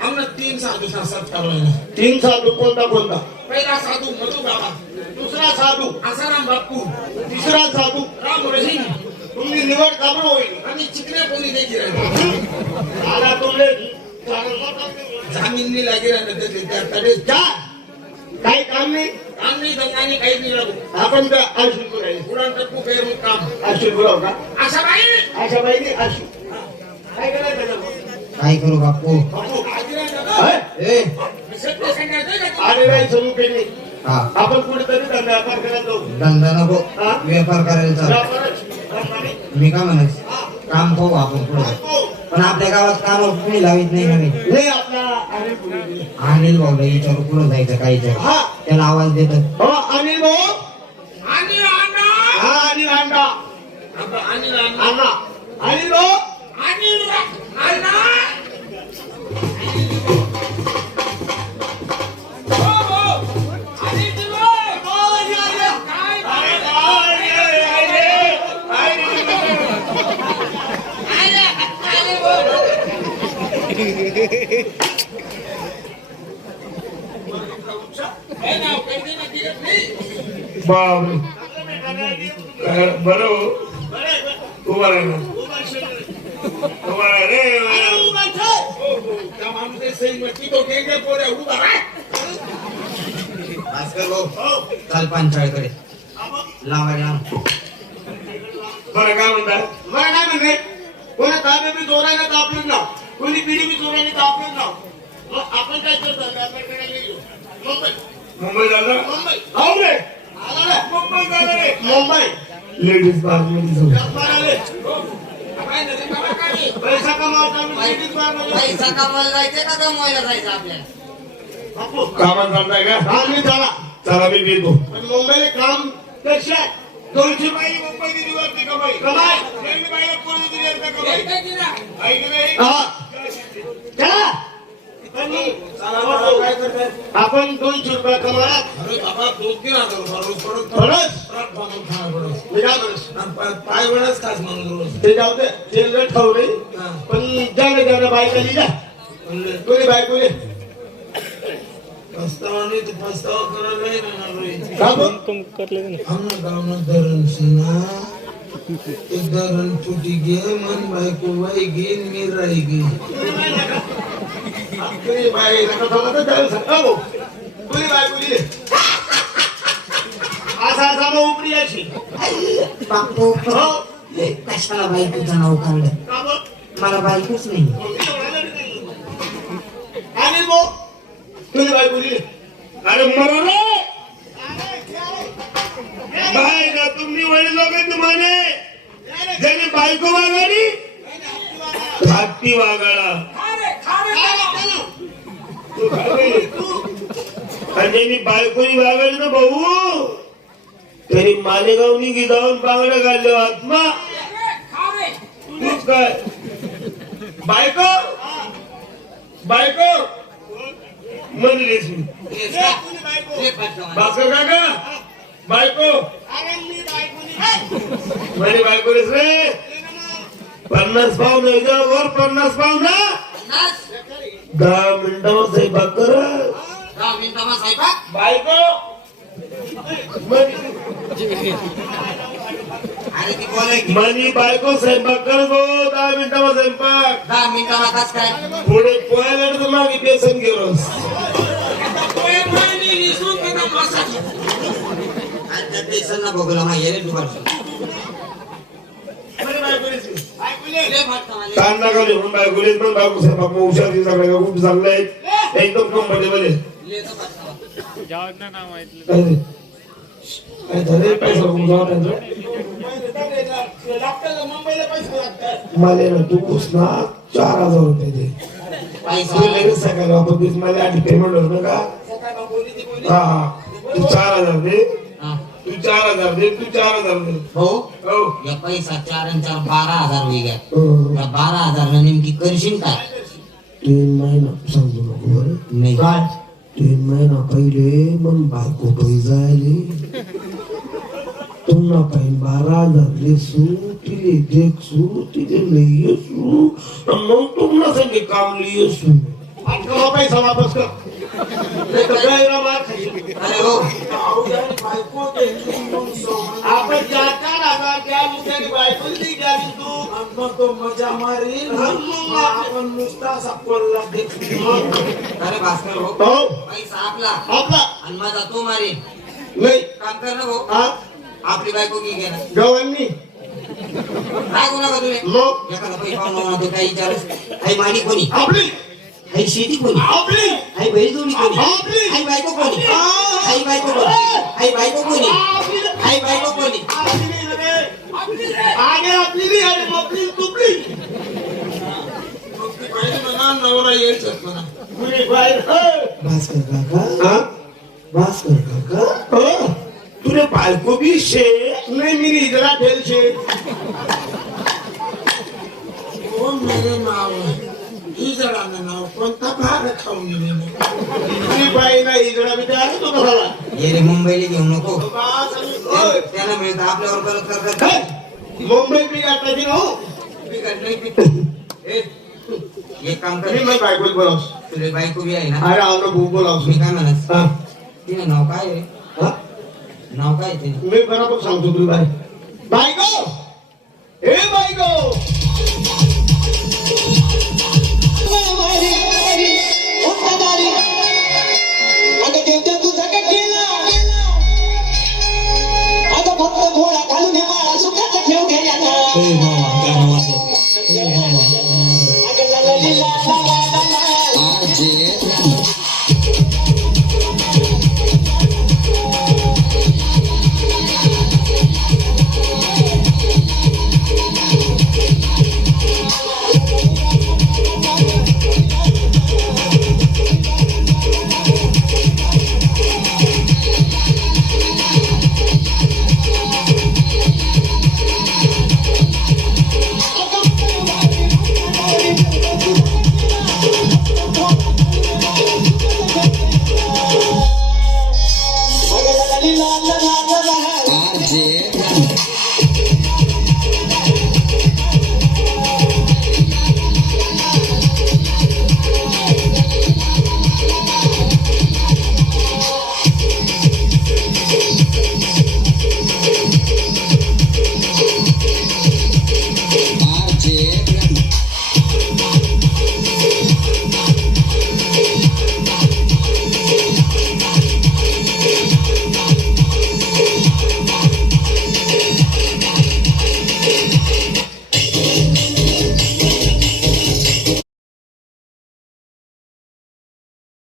हमने 3 साधू सत्कार तीन साधू कोणता कोणता? पहिला साधू मधु बाबा, दुसरा साधू आसाराम बापू, तिसरा साधू राम रहीम. तुमची निवड काबर होईल? आणि चिकण्या कोणी द्यायची राहिली आला तुमले जामीन लागे राहिलं त्याकडे जा काही काम नाही. काम नाही दंगाने काही नाही लागू. आपण तर आशू करायचं उडान टप्पू पेरू काम आशू बोलाव का? अशा बाई अशा बाईने आशू काय करायचं त्याला? काय करू बापू? अरे नाही समू काही नाही. हा आपण कुठेतरी धंदा व्यापार करायला जाऊ. धंदा नको हा? व्यापार करायला चालू. व्यापारच. धंदा मी काय म्हणायचं काम पाहू आपण पुढे. पण आपल्या गावात कामावर कुणी लावित नाही नवीन. नाही आपला अनिल बोलले. अनिल भाऊला विचारू पुढे जायचं काही तर. हा त्याला आवाज देतात. हो अनिल भाऊ. आणि अण्णा हा अनिल अंडा आणि अण्णा अनिल भाऊ. आणि अण्णा बरं उभा राहिला त्या माणूस सही तो गेंगे पोऱ्या उभा राह. भास्कर भाऊ चाल पंचाळकडे लावायला. बरं काय म्हणतात? बरं काय म्हणते? कोणी ताबे बी जोराने तापलेच ना, कोणी पिढी बी जोराने तापलेच ना. मग आपण काय करतो? मुंबई झालं. मुंबई हो रे मुंबई झालं रे. मुंबई लेडीज बार मध्ये पैसा कमावता लेडीज बार मध्ये. पैसा कमायला जायचं का कमवायला जायचं आपल्याला? कामात चालताय का? काम मी चला चला मी घेतो. मुंबईला काम कसे आहे? 200 बाई मुंबई दिवसची कमाई कमाई बाईला कोणी दिली असते कमाई ऐक नाही. चला आपण 200 रुपये कमाला. अरे बाबा 2-3 हजार खरंच मी काय म्हणत पाय वेळच खास म्हणून रोज ते जाऊ दे तेल खाऊ नाही. पण जाणे जाणं बायकाली जा कोणी बायकोले पस्तावा नाही तू पस्तावा करायला नाही राहणार का बघ? हमने गावना धरण सुना ते धरण फुटी गे मन बायको बाई गे मी राही गे. कोणी बाई नका थांबा तर जाऊ शकता भाऊ. कोणी बायकोली असा असा मग उपडी अशी बापू हो कशाला बायकोचं नाव काढलं? का बघ? मला बायकोच नाही. आणि भाऊ कोणी बायकोली अरे मरो रे बाय ना तुम्ही वडील लोक तुम्हाला ज्याने बायको वागाडी हत्ती वागाडा आणि बायकोनी वागाडी ना भाऊ तरी मालेगावनी गिजावून बांगड्या घालले आत्मा. तूच काय बायको बायको म्हणलीस मी भास्कर काका बायको म्हणे बायकोलीस रे. 50 पाऊन वर 50 पाऊन ना 10 मिनिटावर स्वयंपाक कर बायको. मनी बायको स्वयंपाक कर गो 10 मिनिटावर स्वयंपाक. 10 मिनिटाला काय पुढे पोहायला तर मागे बेसन गेलोस. ना बघूला माहिती कांदा खाली म्हणून बायकोलीस पण बायको स्वयंपाक हुशार सगळे खूप चांगले आहेत एकदम कम्फर्टेबल आहे. मला ना तू ना 4000 रुपये दे. सकाळी वापस मला आधी पेमेंट होत का? हा तू 4000 दे. तू 4000 दे. तू 4000 दे. हो हो या पैसा 4 आणि 4 12,000 होई गे. या 12,000 नेमकी करशील काय? 3 महिना सांगू नको बरं. नाही काय 3 महिना पहिले मग बायको पैसा आली तुमना काही 12,000 लेसू तिले देखसू तिले लयसू मग तुमना संगे काम लियसू आठवडा पैसा वापस कर नाही तर गैर मार खाईल. अरे हो आपण 4,000 द्या मुद्द्याने बायकोला नाही द्यावी तू. तो मजा मारील आपण नुसता असा पडला देखू अरे भास्कर हो हो पैसा आपला आपला आणि माझा तो मारे नाही काम कर ना भाऊ हा आपली बायको की घे ना गव्हांनी रागू नका तुम्ही मग एखादा पैसा पाहुणा तो काही विचारच आई माडी कोणी आपली आई शेती कोणी आपली आई बैल जोडी कोणी आपली. आई बायको कोणी आई बायको कोणी आई बायको कोणी आई बायको कोणी आपली नाही रे. आगे आपली नाही आणि आपली तुपली नवरा यायचं म्हणा कुणी बाहेर भास्कर काका हा भास्कर काका हो तुला बायको बी शे नाही मी इजरा ठेल शे कोण मेरे नाव इजरानं नाव कोणता भाग खाऊन गेले कुणी बाई नाही इजरा मी द्या तो कसाला ये रे मुंबईला घेऊ नको ओय. त्याला मिळतं आपल्यावर परत करतात हे, मुंबई बी आता की हो एक काम कर मी मग बायकोच बोलावस तुझे बायको बी आहे ना अरे आवडं भूक बोलावस मी काय म्हणत हा तिने नाव काय आहे हा नाव काय आहे तिने मी बरोबर सांगतो तुला बायको ए बायको